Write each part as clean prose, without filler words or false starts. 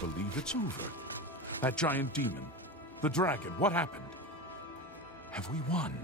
believe it's over. That giant demon, the dragon, what happened? Have we won?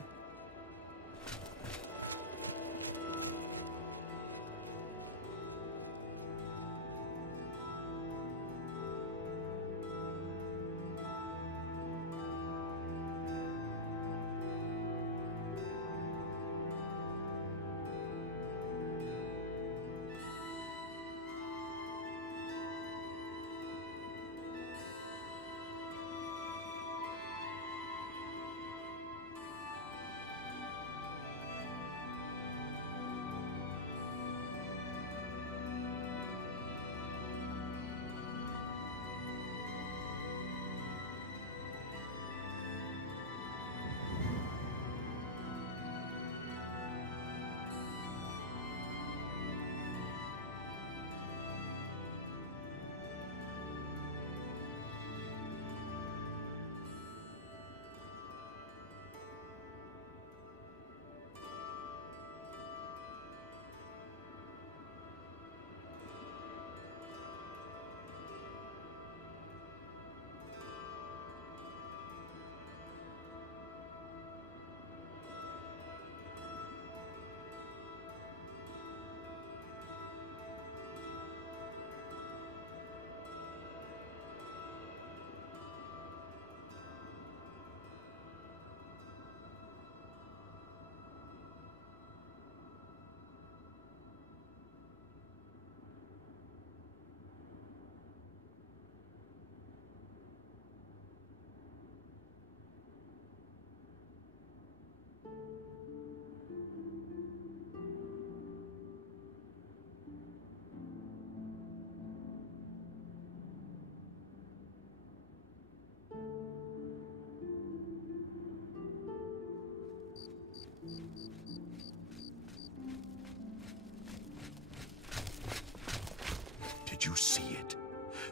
Did you see it?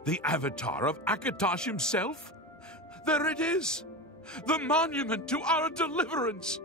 The avatar of Akatosh himself? There it is! The monument to our deliverance!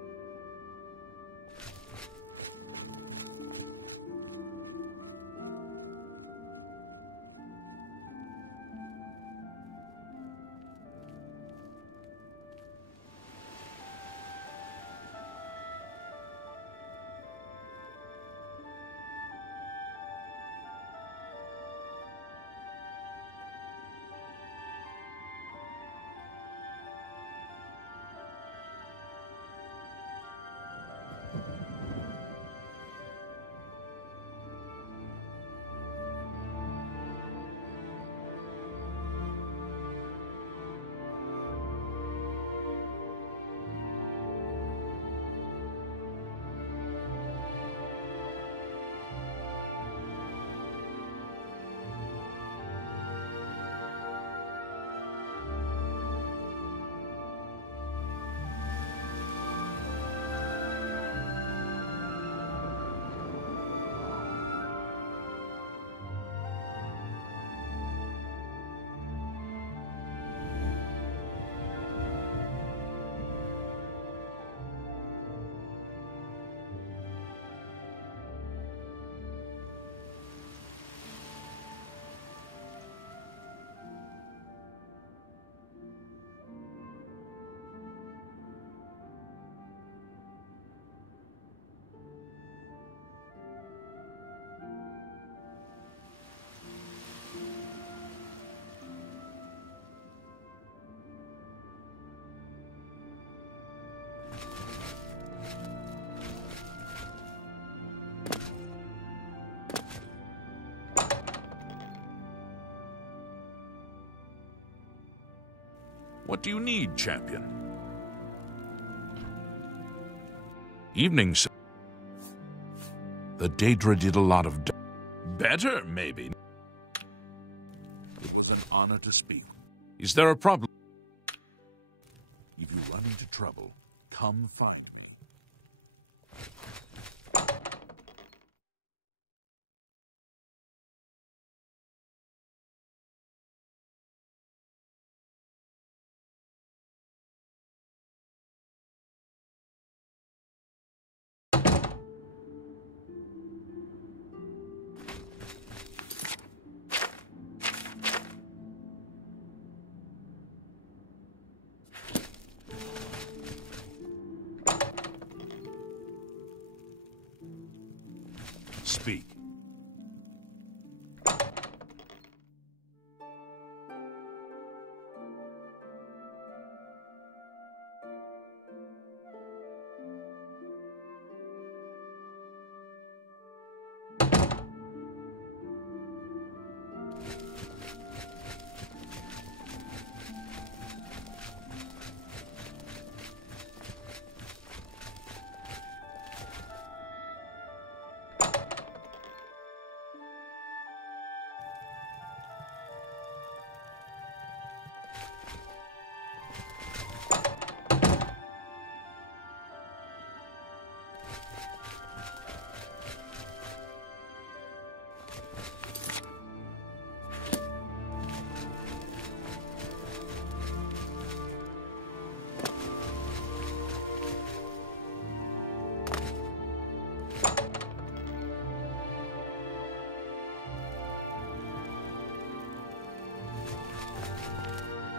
What do you need, champion? Evening, sir. The Daedra did a lot of better, maybe. It was an honor to speak. Is there a problem? If you run into trouble, come find me. Speak.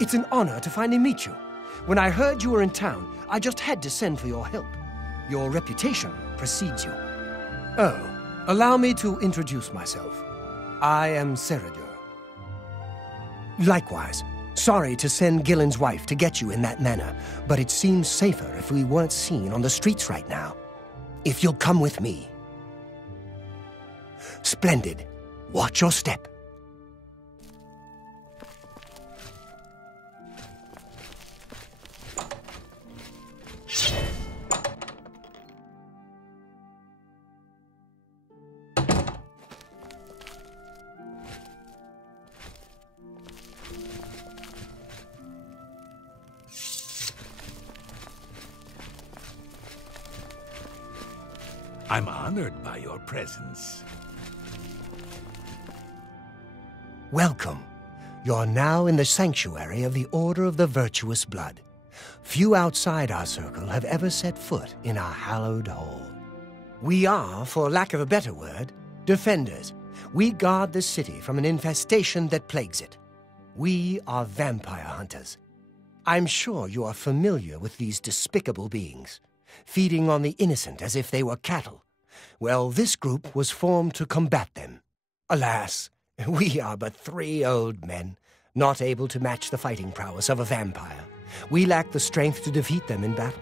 It's an honor to finally meet you. When I heard you were in town, I just had to send for your help. Your reputation precedes you. Oh, allow me to introduce myself. I am Seridur. Likewise, sorry to send Gillen's wife to get you in that manner, but it seems safer if we weren't seen on the streets right now. If you'll come with me. Splendid. Watch your step. I'm honored by your presence. Welcome. You're now in the sanctuary of the Order of the Virtuous Blood. Few outside our circle have ever set foot in our hallowed hall. We are, for lack of a better word, defenders. We guard the city from an infestation that plagues it. We are vampire hunters. I'm sure you are familiar with these despicable beings, feeding on the innocent as if they were cattle. Well, this group was formed to combat them. Alas, we are but 3 old men, not able to match the fighting prowess of a vampire. We lack the strength to defeat them in battle.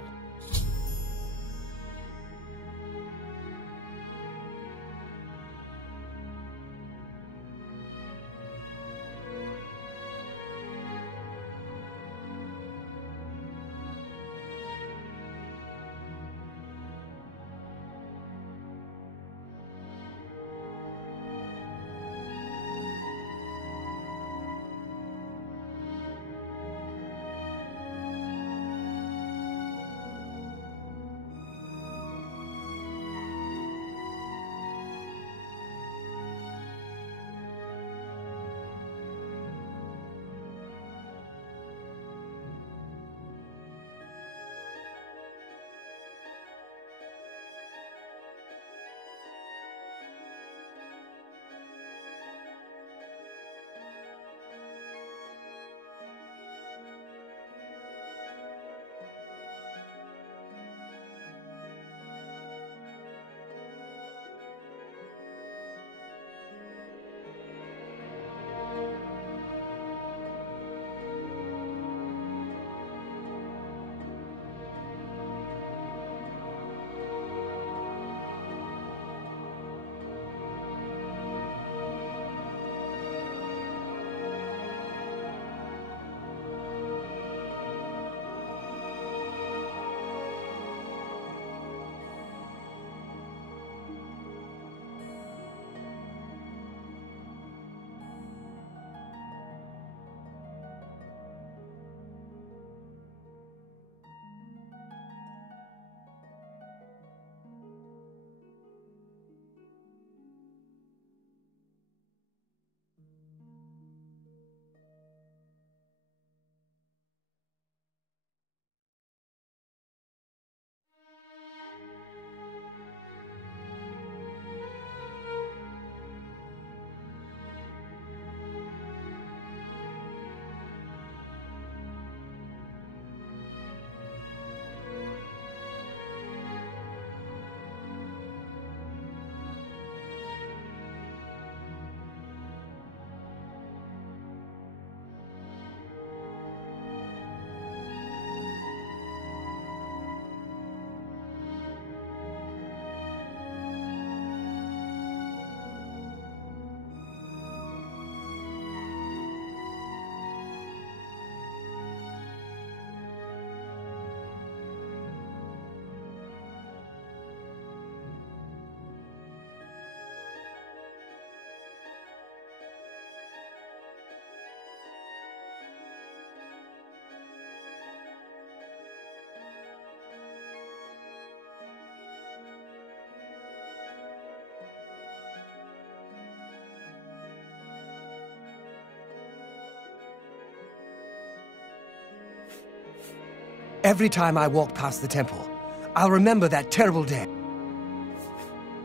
Every time I walk past the temple, I'll remember that terrible day.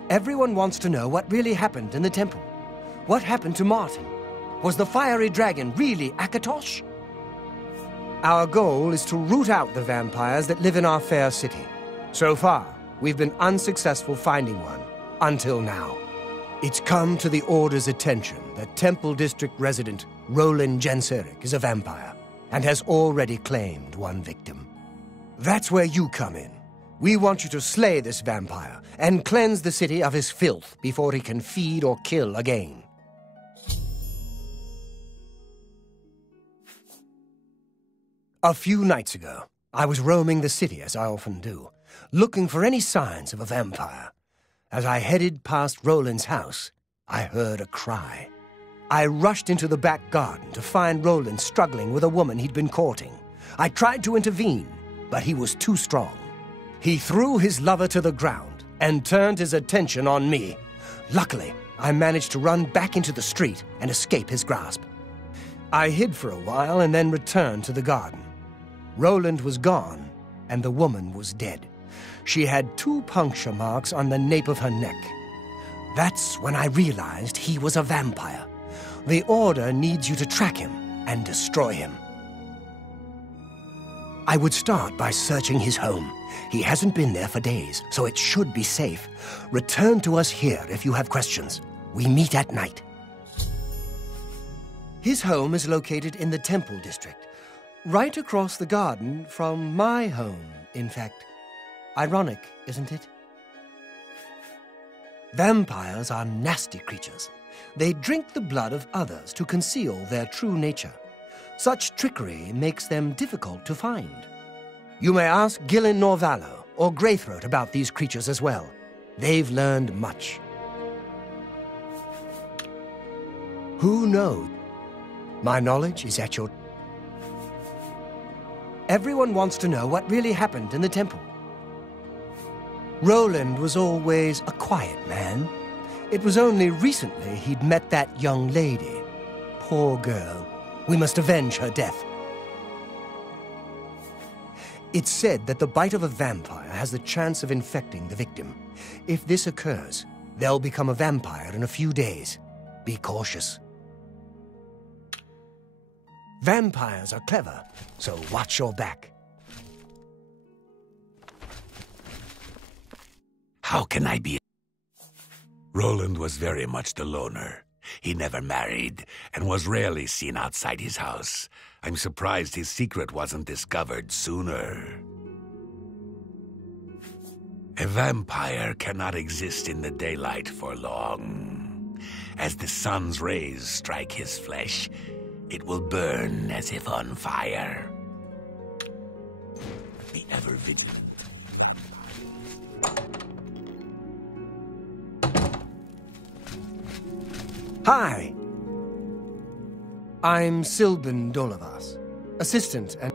Everyone wants to know what really happened in the temple. What happened to Martin? Was the fiery dragon really Akatosh? Our goal is to root out the vampires that live in our fair city. So far, we've been unsuccessful finding one, until now. It's come to the Order's attention that Temple District resident Roland Genseric is a vampire, and has already claimed one victim. That's where you come in. We want you to slay this vampire, and cleanse the city of his filth before he can feed or kill again. A few nights ago, I was roaming the city, as I often do, looking for any signs of a vampire. As I headed past Roland's house, I heard a cry. I rushed into the back garden to find Roland struggling with a woman he'd been courting. I tried to intervene, but he was too strong. He threw his lover to the ground and turned his attention on me. Luckily, I managed to run back into the street and escape his grasp. I hid for a while and then returned to the garden. Roland was gone, and the woman was dead. She had 2 puncture marks on the nape of her neck. That's when I realized he was a vampire. The Order needs you to track him and destroy him. I would start by searching his home. He hasn't been there for days, so it should be safe. Return to us here if you have questions. We meet at night. His home is located in the Temple District, right across the garden from my home, in fact. Ironic, isn't it? Vampires are nasty creatures. They drink the blood of others to conceal their true nature. Such trickery makes them difficult to find. You may ask Gillen Norvallo or Greythroat about these creatures as well. They've learned much. Who knows? My knowledge is at your... Everyone wants to know what really happened in the temple. Roland was always a quiet man. It was only recently he'd met that young lady. Poor girl. We must avenge her death. It's said that the bite of a vampire has the chance of infecting the victim. If this occurs, they'll become a vampire in a few days. Be cautious. Vampires are clever, so watch your back. How can I be? Roland was very much the loner. He never married, and was rarely seen outside his house. I'm surprised his secret wasn't discovered sooner. A vampire cannot exist in the daylight for long. As the sun's rays strike his flesh, it will burn as if on fire. Be ever vigilant. Hi! I'm Silben Dolavas, assistant and...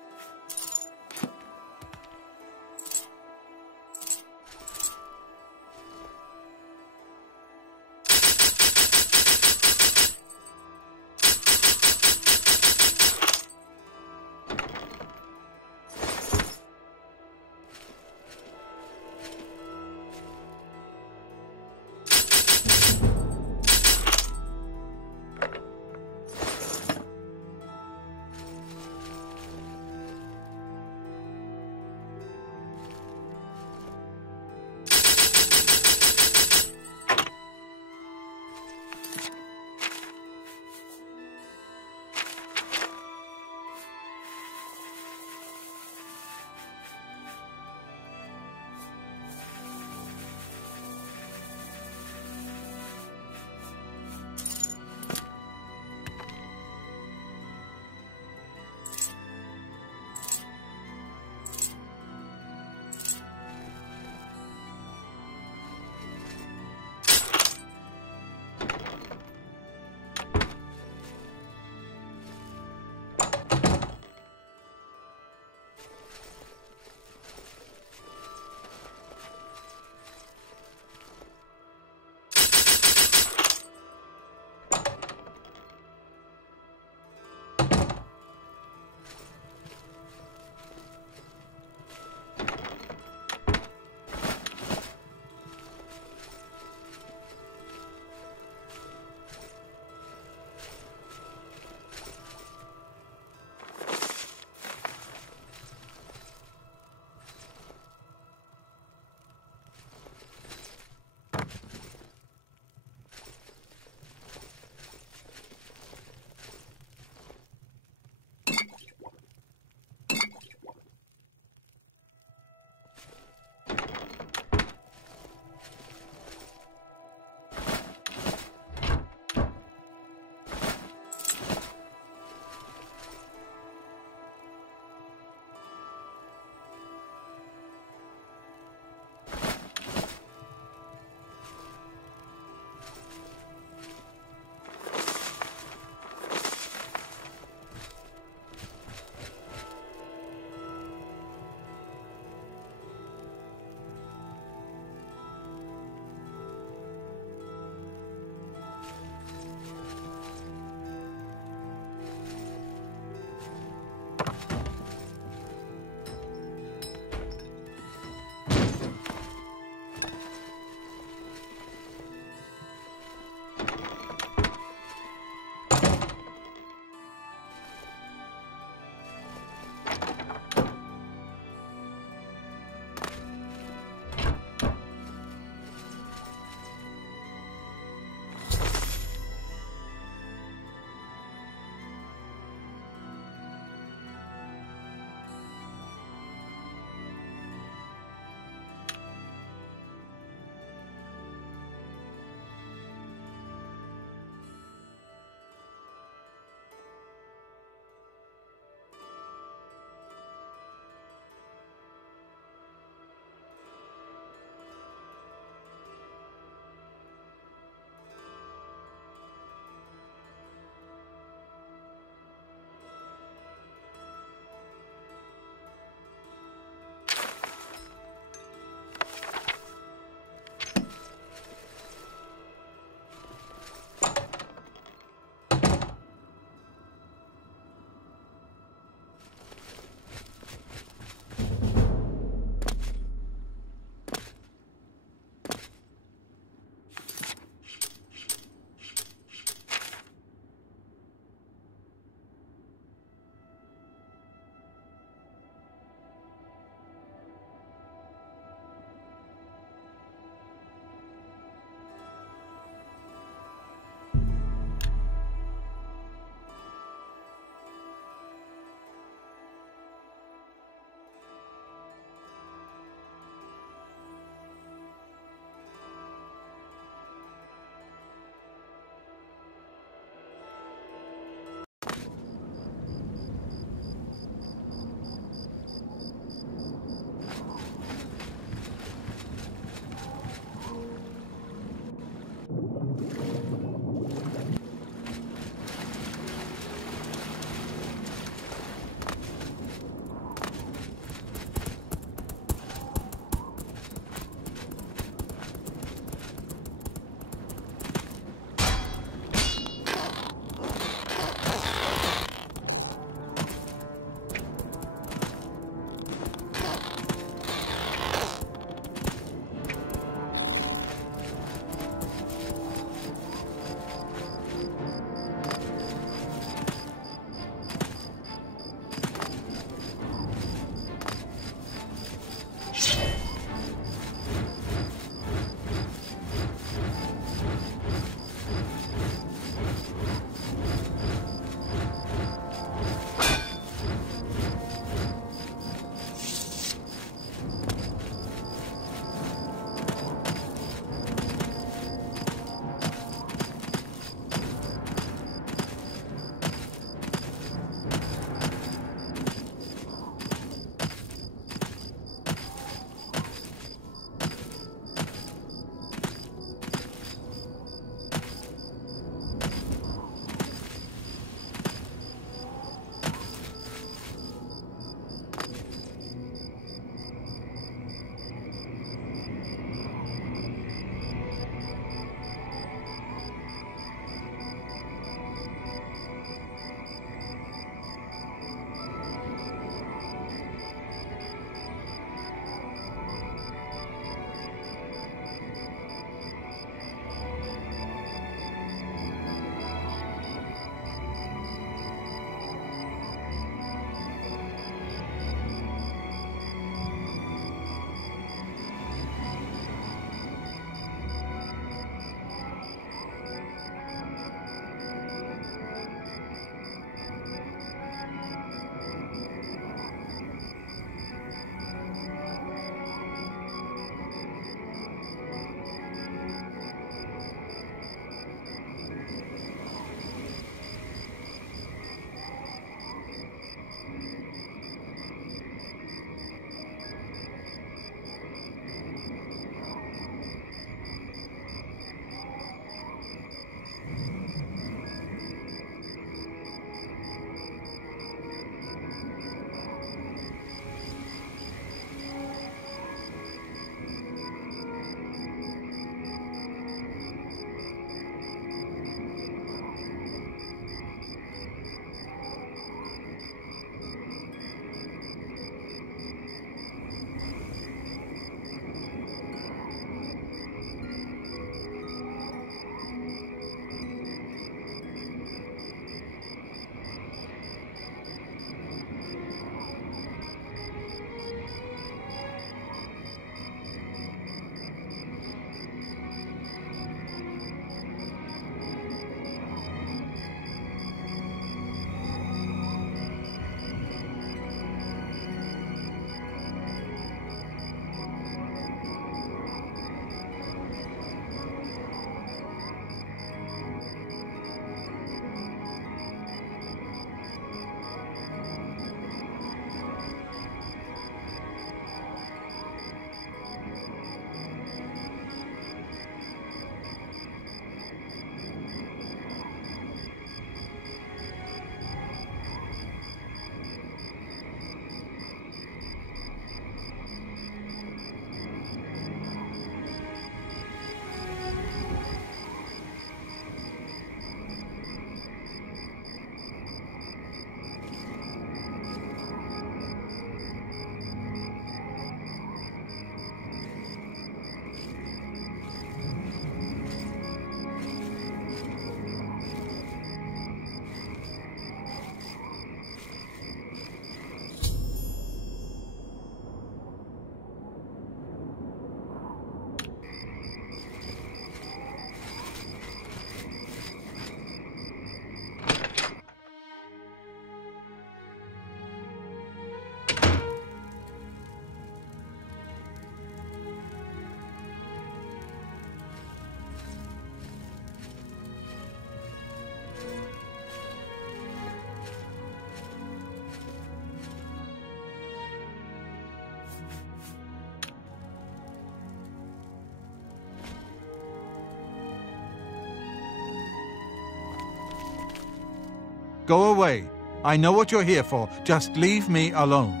Go away. I know what you're here for. Just leave me alone.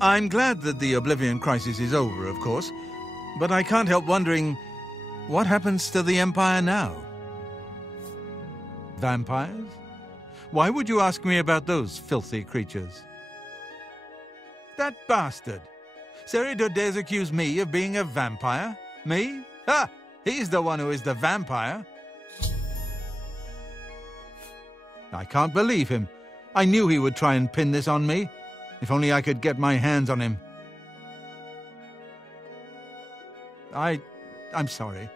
I'm glad that the Oblivion crisis is over, of course, but I can't help wondering, what happens to the Empire now? Vampires? Why would you ask me about those filthy creatures? That bastard! Seridor dares accuse me of being a vampire? Me? Ha! He's the one who is the vampire. I can't believe him. I knew he would try and pin this on me. If only I could get my hands on him. I'm sorry.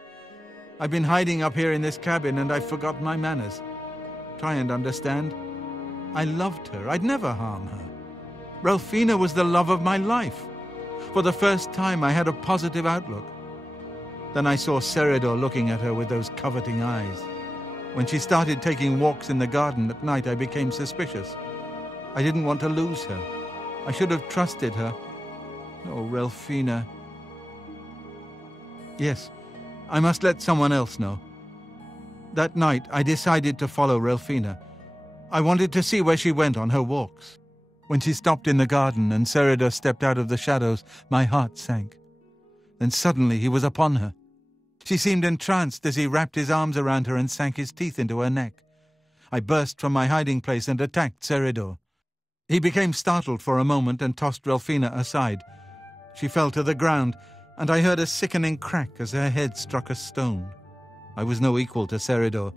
I've been hiding up here in this cabin and I've forgotten my manners. Try and understand. I loved her. I'd never harm her. Ralphina was the love of my life. For the first time, I had a positive outlook. Then I saw Seridor looking at her with those coveting eyes. When she started taking walks in the garden at night, I became suspicious. I didn't want to lose her. I should have trusted her. Oh, Ralphina. Yes, I must let someone else know. That night, I decided to follow Ralphina. I wanted to see where she went on her walks. When she stopped in the garden and Seridor stepped out of the shadows, my heart sank. Then suddenly he was upon her. She seemed entranced as he wrapped his arms around her and sank his teeth into her neck. I burst from my hiding place and attacked Seridor. He became startled for a moment and tossed Ralphina aside. She fell to the ground, and I heard a sickening crack as her head struck a stone. I was no equal to Seridor.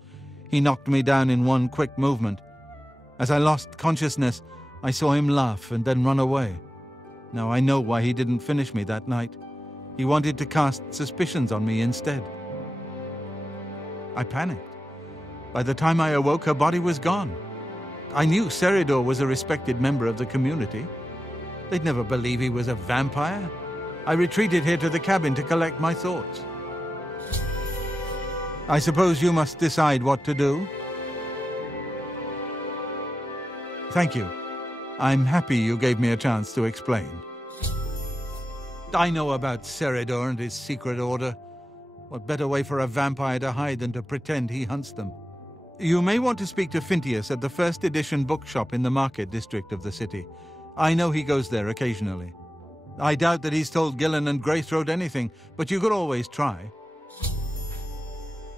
He knocked me down in one quick movement. As I lost consciousness, I saw him laugh and then run away. Now I know why he didn't finish me that night. He wanted to cast suspicions on me instead. I panicked. By the time I awoke, her body was gone. I knew Seridor was a respected member of the community. They'd never believe he was a vampire. I retreated here to the cabin to collect my thoughts. I suppose you must decide what to do? Thank you. I'm happy you gave me a chance to explain. I know about Seridor and his secret order. What better way for a vampire to hide than to pretend he hunts them? You may want to speak to Phintius at the first edition bookshop in the market district of the city. I know he goes there occasionally. I doubt that he's told Gillen and Greythroat anything, but you could always try.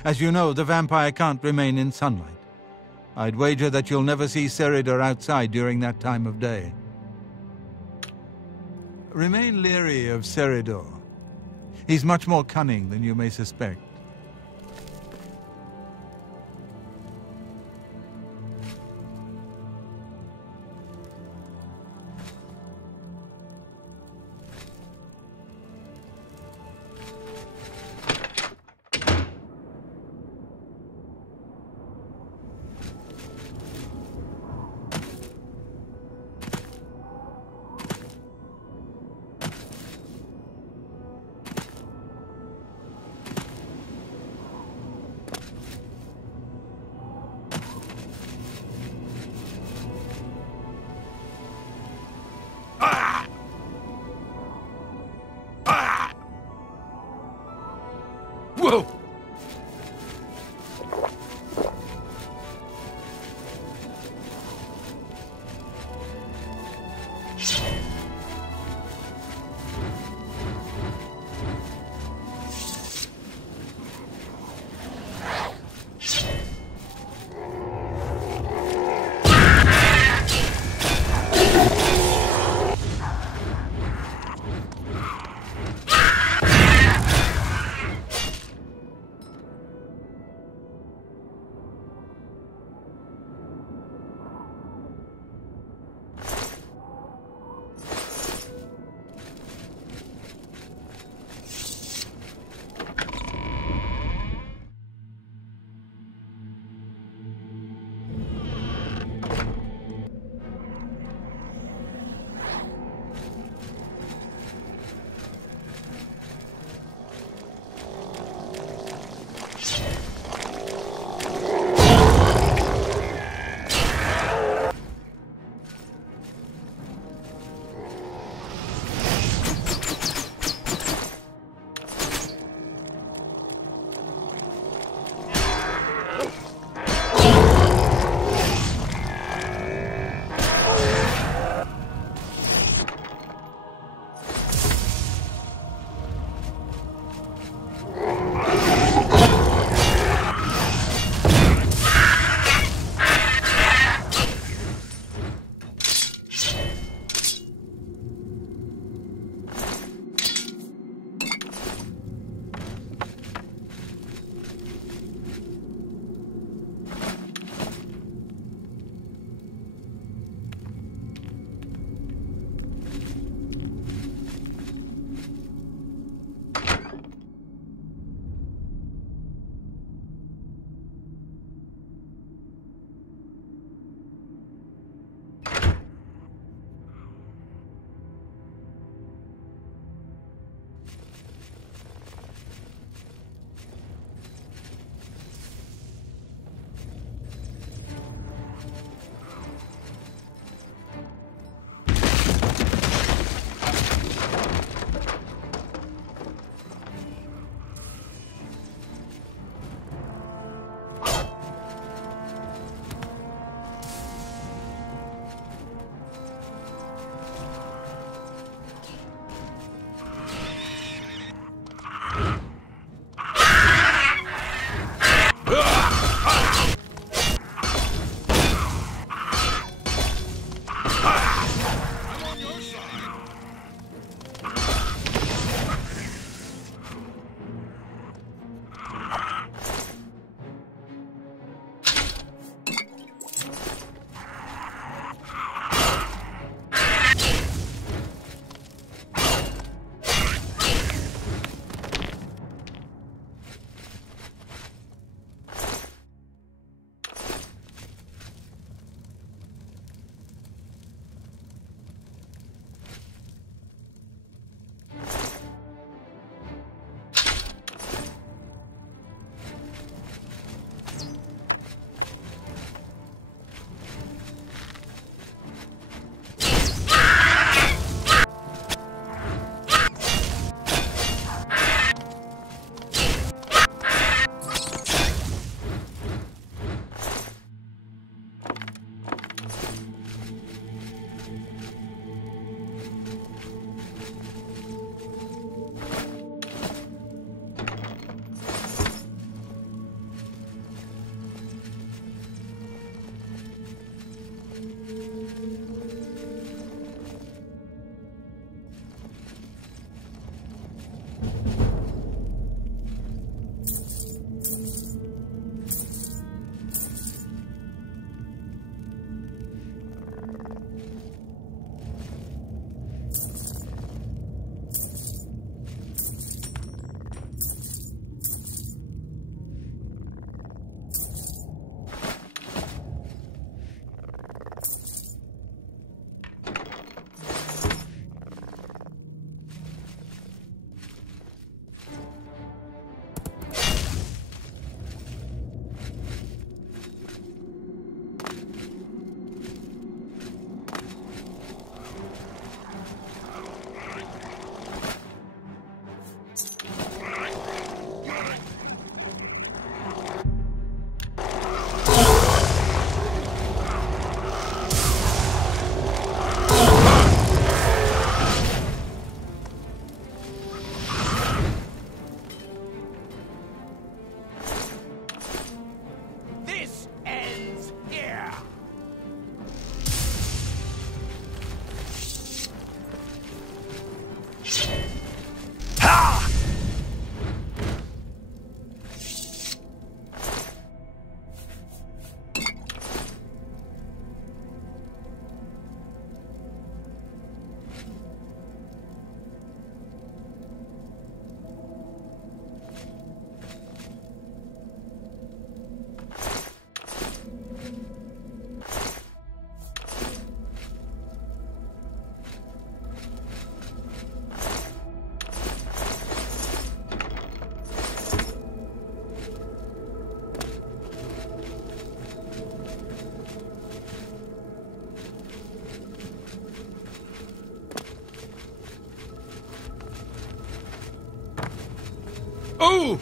As you know, the vampire can't remain in sunlight. I'd wager that you'll never see Seridor outside during that time of day. Remain leery of Seridor. He's much more cunning than you may suspect. Whoa! Oh!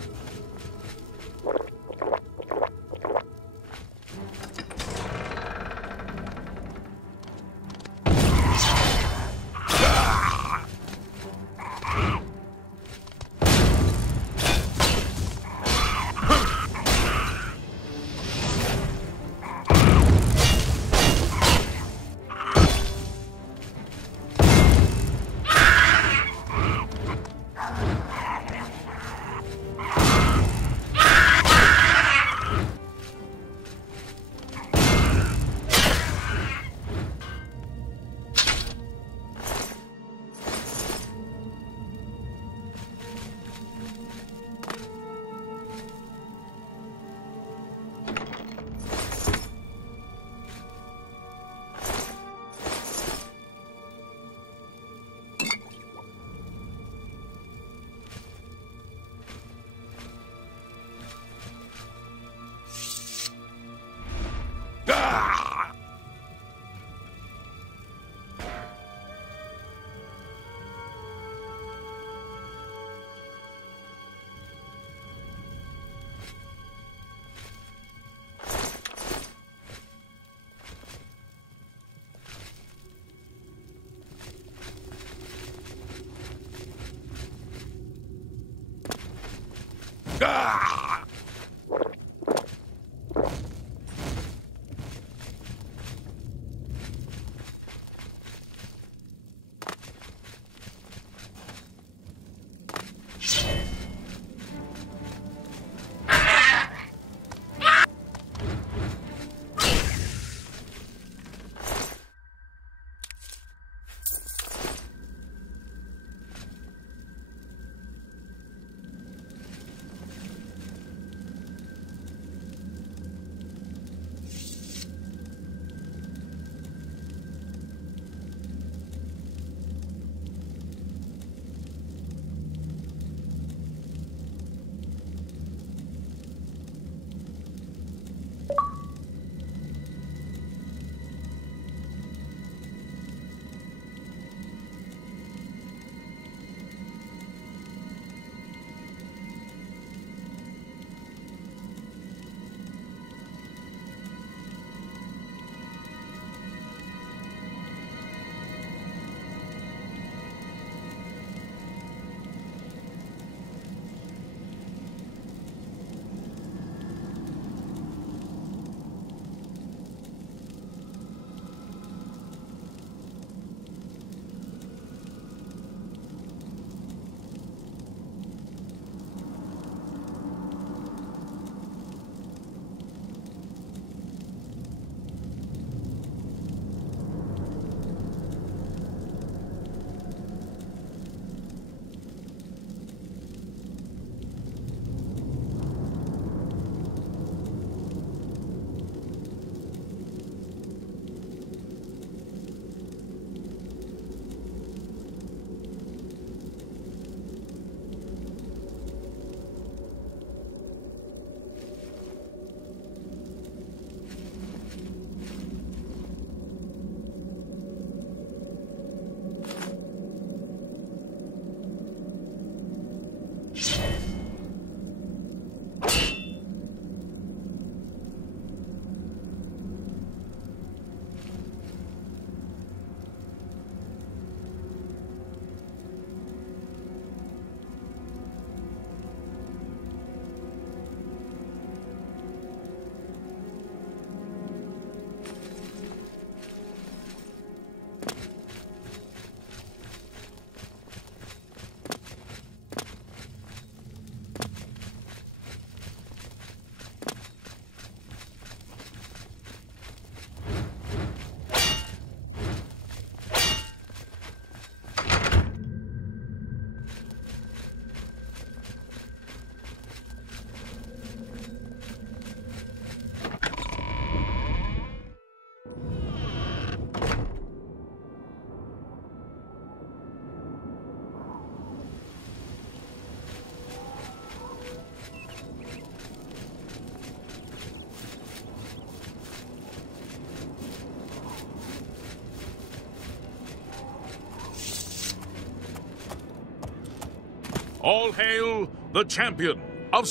All hail the champion of...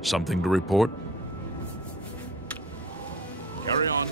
Something to report? Carry on.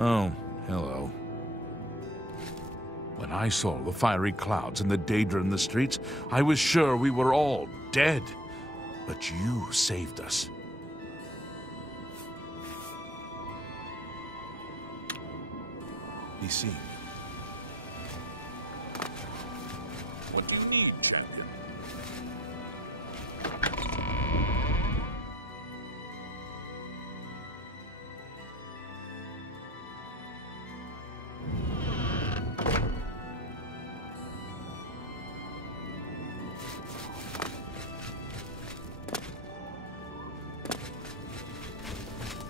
Oh, hello. When I saw the fiery clouds and the Daedra in the streets, I was sure we were all dead. But you saved us. Be seen. What do you need, champion?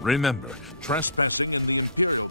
Remember, trespassing in the Imperial...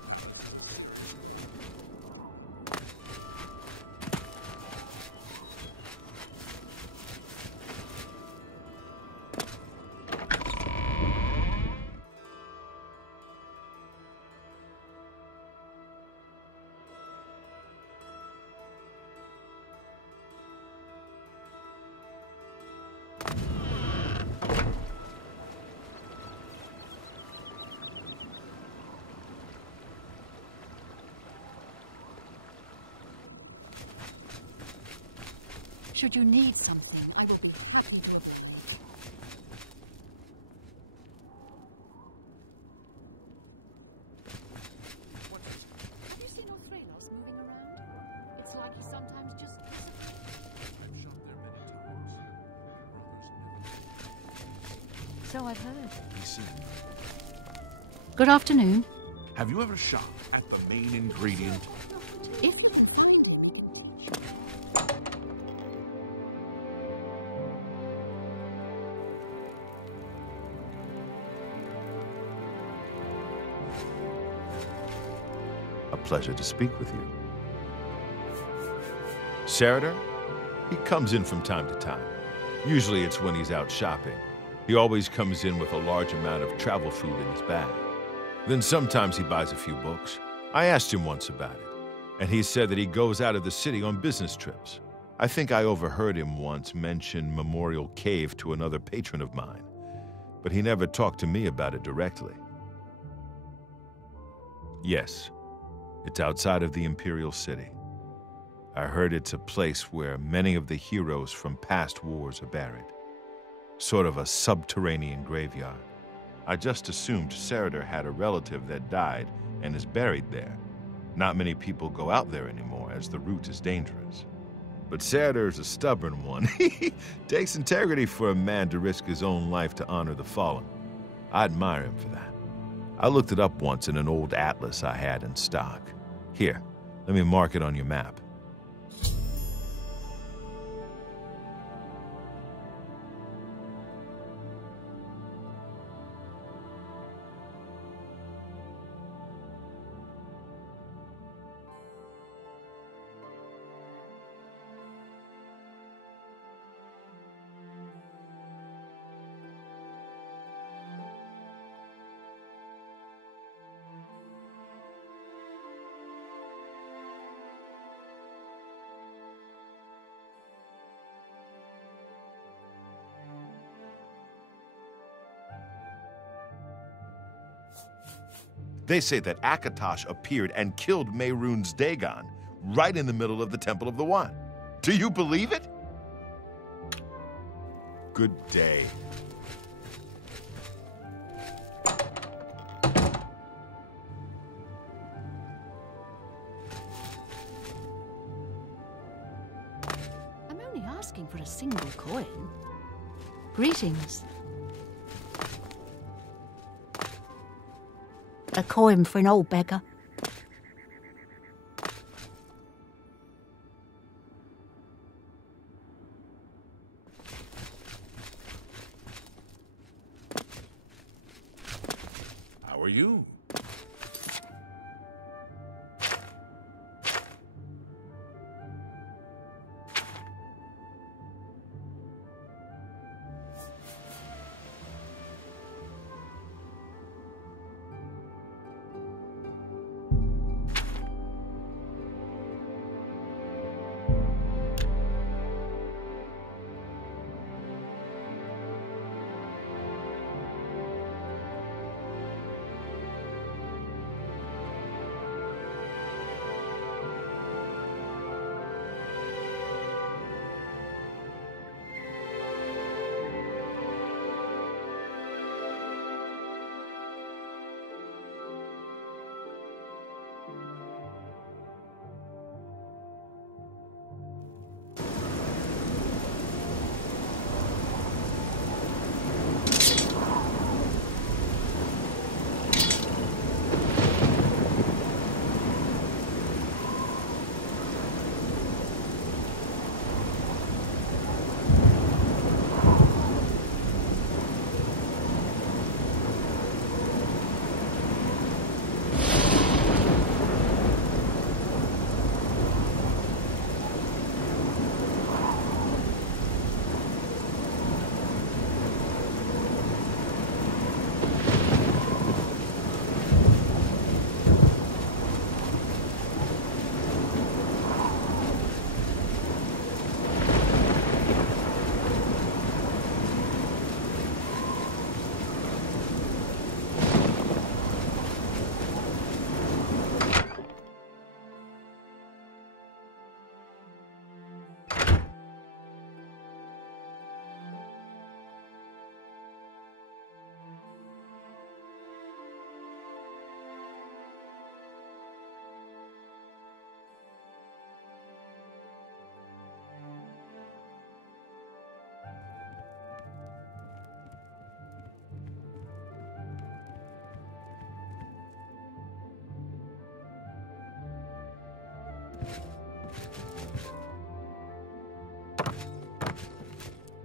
Should you need something, I will be happy to help you. Have you seen Othralos moving around? It's like he sometimes just disappears. I've shot there many times. So I've heard. Be seen. Good afternoon. Have you ever shot at the main ingredient? If you can find it. A pleasure to speak with you. Senator? He comes in from time to time. Usually it's when he's out shopping. He always comes in with a large amount of travel food in his bag. Then sometimes he buys a few books. I asked him once about it, and he said that he goes out of the city on business trips. I think I overheard him once mention Memorial Cave to another patron of mine, but he never talked to me about it directly. Yes. It's outside of the Imperial City. I heard it's a place where many of the heroes from past wars are buried. Sort of a subterranean graveyard. I just assumed Cerader had a relative that died and is buried there. Not many people go out there anymore, as the route is dangerous. But Cerader's a stubborn one. Takes integrity for a man to risk his own life to honor the fallen. I admire him for that. I looked it up once in an old atlas I had in stock. Here, let me mark it on your map. They say that Akatosh appeared and killed Mehrunes Dagon right in the middle of the Temple of the One. Do you believe it? Good day. I'm only asking for a single coin. Greetings. A coin for an old beggar. How are you?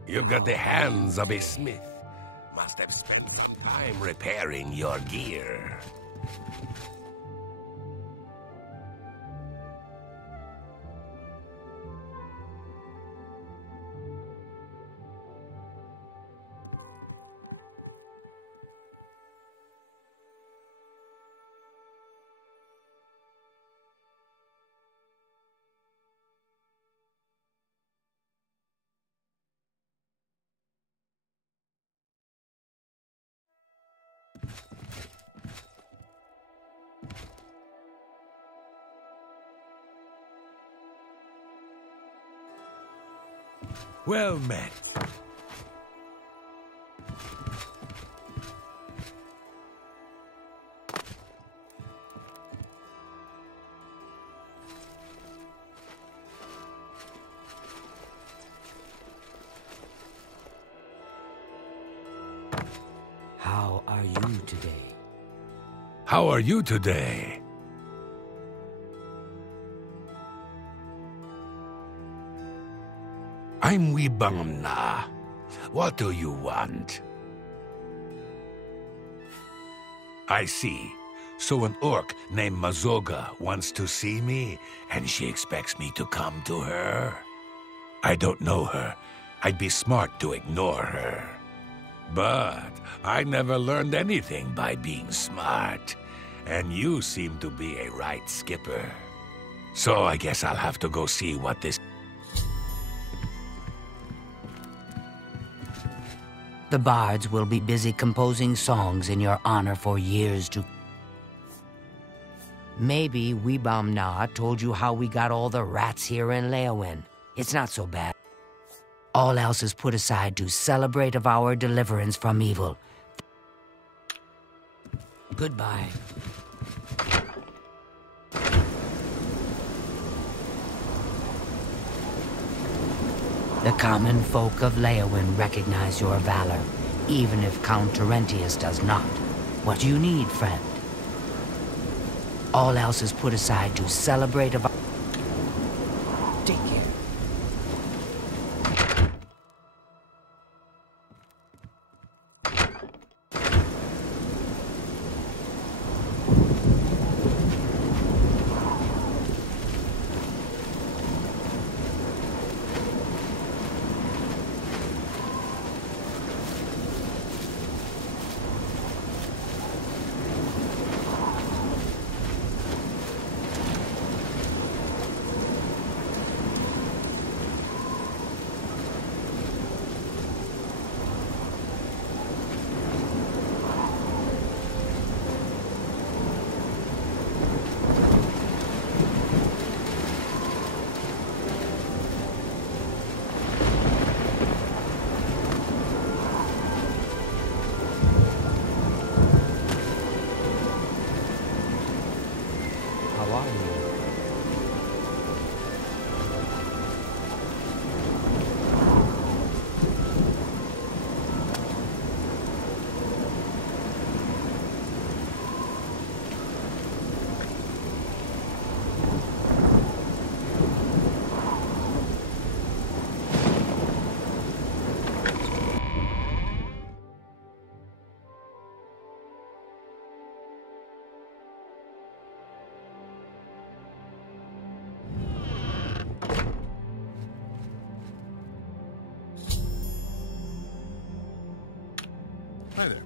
You've got the hands of a smith. Must have spent some time repairing your gear. Well met. How are you today? How are you today? I'm Wibamna. What do you want? I see. So an orc named Mazoga wants to see me, and she expects me to come to her? I don't know her. I'd be smart to ignore her. But I never learned anything by being smart. And you seem to be a right skipper. So I guess I'll have to go see what this... The bards will be busy composing songs in your honor for years to... Maybe Wibamna told you how we got all the rats here in Leowin. It's not so bad. All else is put aside to celebrate of our deliverance from evil. Goodbye. The common folk of Leowin recognize your valor, even if Count Terentius does not. What do you need, friend? All else is put aside to celebrate of... Take care. How are you? Hi there.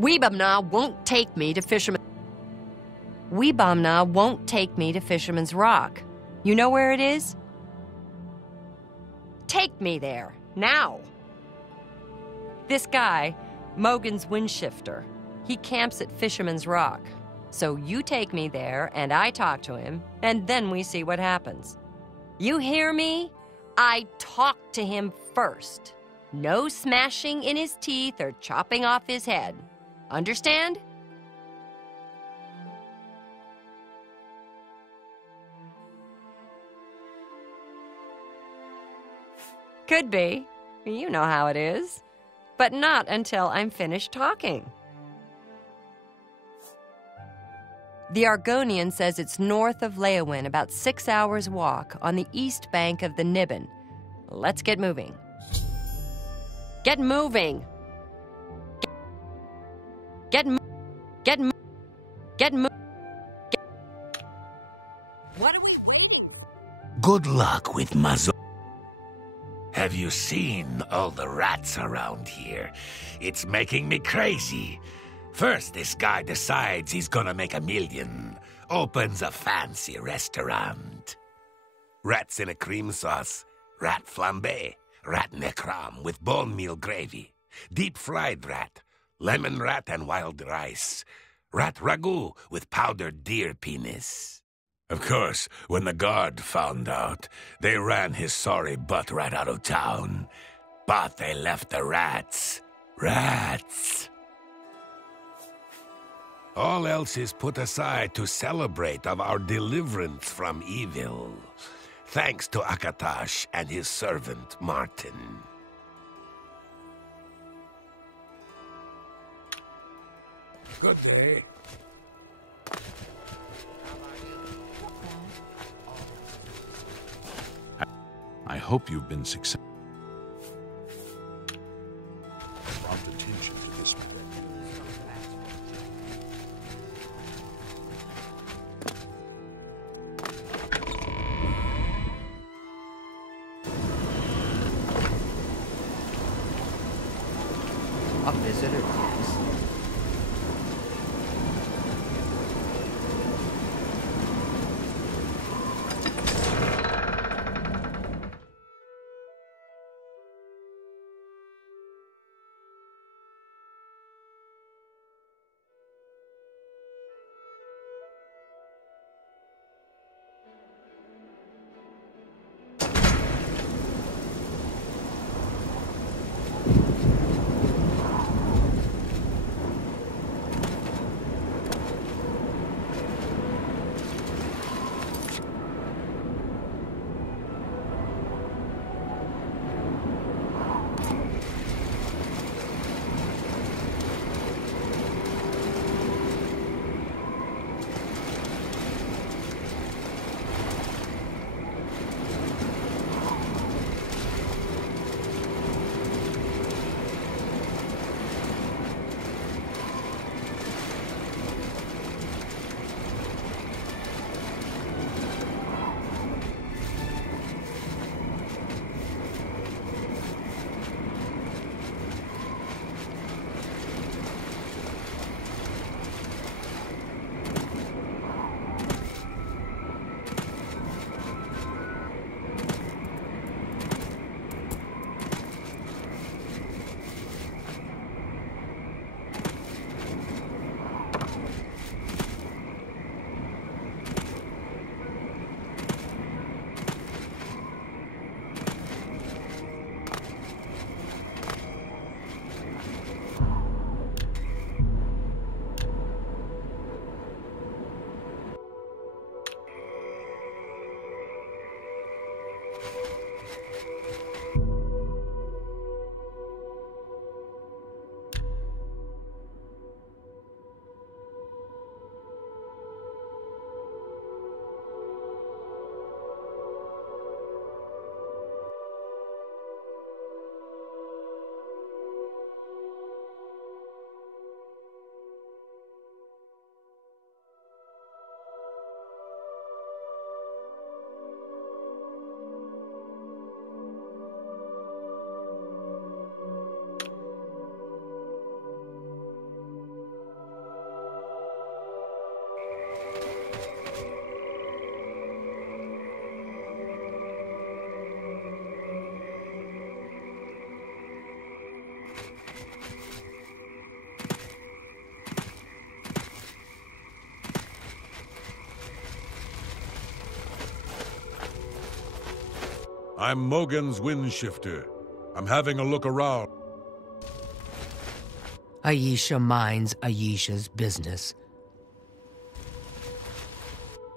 Wibamna won't take me to Fisherman... Wibamna won't take me to Fisherman's Rock. You know where it is? Take me there, now. This guy, Mogan's Windshifter, he camps at Fisherman's Rock. So you take me there, and I talk to him, and then we see what happens. You hear me? I talk to him first. No smashing in his teeth or chopping off his head. Understand? Could be. You know how it is. But not until I'm finished talking. The Argonian says it's north of Leowin, about 6 hours' walk, on the east bank of the Niben. Let's get moving. Get moving! Get What? Good luck with Mazo. Have you seen all the rats around here? It's making me crazy. First, this guy decides he's gonna make $1 million. Opens a fancy restaurant. Rats in a cream sauce, rat flambé, rat necram with bone meal gravy, deep-fried rat, lemon rat and wild rice, rat ragu with powdered deer penis. Of course, when the guard found out, they ran his sorry butt right out of town. But they left the rats. Rats! All else is put aside to celebrate of our deliverance from evil. Thanks to Akatash and his servant, Martin. Good day. I hope you've been successful. Prompt attention to this bit. A visitor, yes. I'm Mogan's Windshifter. I'm having a look around. Aisha minds Aisha's business.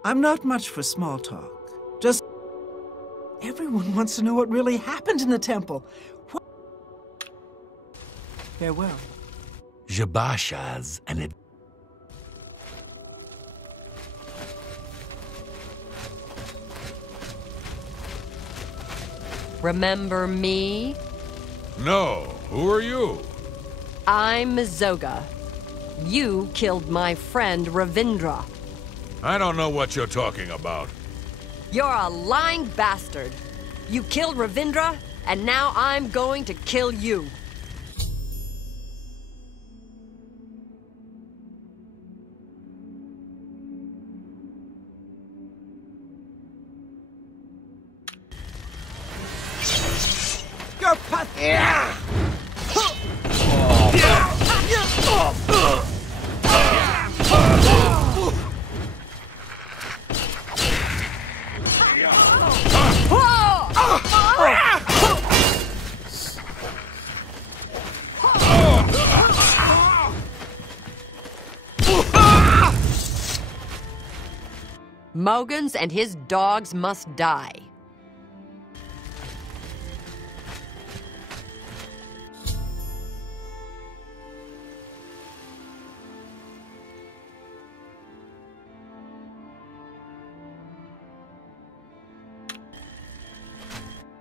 I'm not much for small talk. Just everyone wants to know what really happened in the temple. What? Farewell. Jabashas and it. Remember me? No, who are you? I'm Mizoga. You killed my friend Ravindra. I don't know what you're talking about. You're a lying bastard. You killed Ravindra, and now I'm going to kill you. You're pathetic! Mogans and his dogs must die.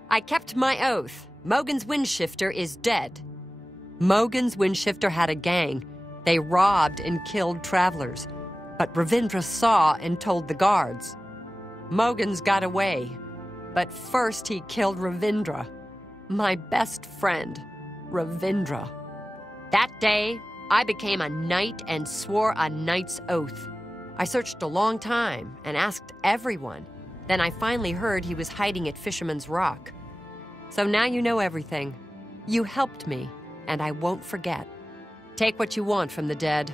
I kept my oath. Mogan's Windshifter is dead. Mogan's Windshifter had a gang. They robbed and killed travelers. But Ravindra saw and told the guards. Mogan's got away. But first he killed Ravindra. My best friend, Ravindra. That day, I became a knight and swore a knight's oath. I searched a long time and asked everyone. Then I finally heard he was hiding at Fisherman's Rock. So now you know everything. You helped me, and I won't forget. Take what you want from the dead.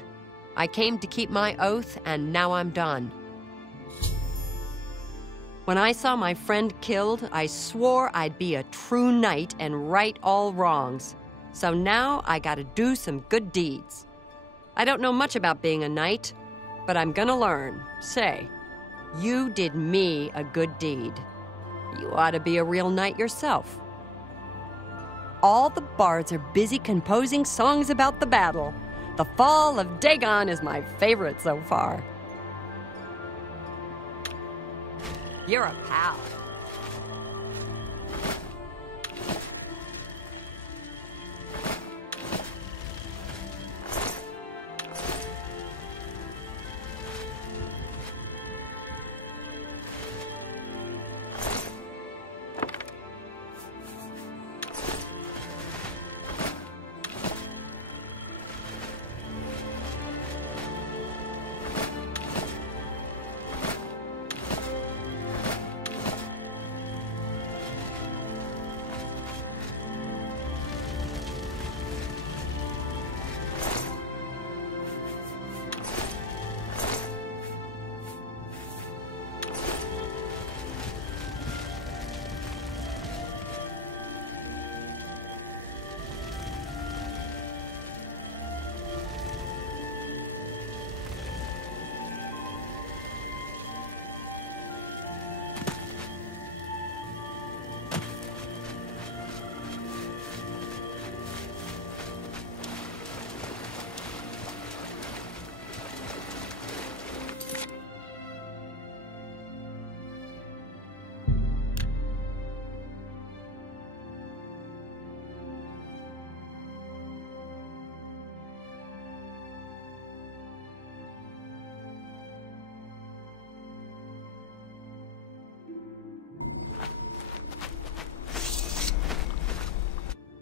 I came to keep my oath, and now I'm done. When I saw my friend killed, I swore I'd be a true knight and right all wrongs. So now I gotta do some good deeds. I don't know much about being a knight, but I'm gonna learn. Say, you did me a good deed. You ought to be a real knight yourself. All the bards are busy composing songs about the battle. The fall of Dagon is my favorite so far. You're a pal.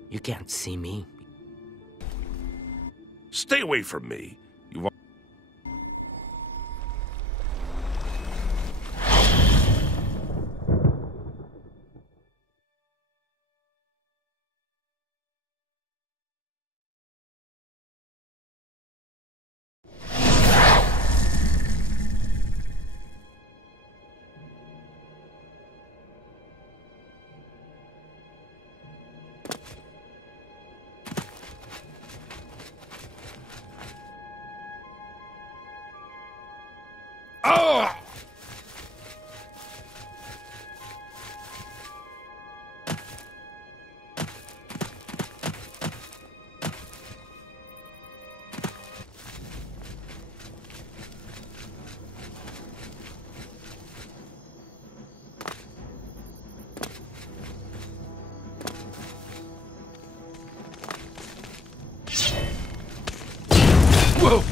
You can't see me. Stay away from me. You want... Oh! Whoa!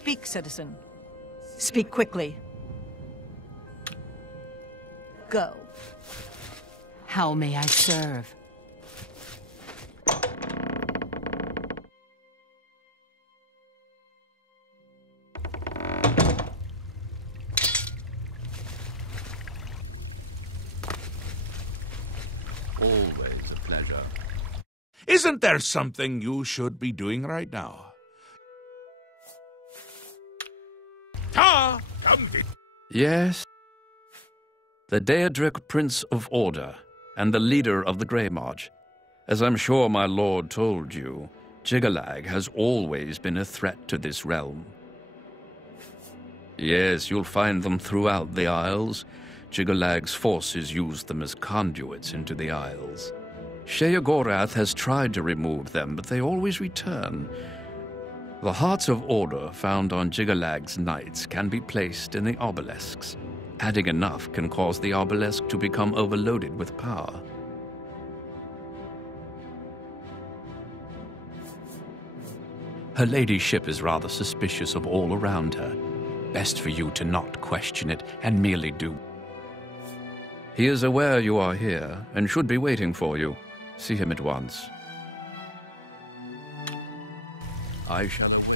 Speak, citizen. Speak quickly. Go. How may I serve? Always a pleasure. Isn't there something you should be doing right now? Yes? The Daedric Prince of Order, and the leader of the Grey March. As I'm sure my lord told you, Jiggalag has always been a threat to this realm. Yes, you'll find them throughout the Isles. Jiggalag's forces use them as conduits into the Isles. Sheogorath has tried to remove them, but they always return. The Hearts of Order found on Jiggalag's knights can be placed in the obelisks. Adding enough can cause the obelisk to become overloaded with power. Her ladyship is rather suspicious of all around her. Best for you to not question it and merely do. He is aware you are here and should be waiting for you. See him at once. I shall await.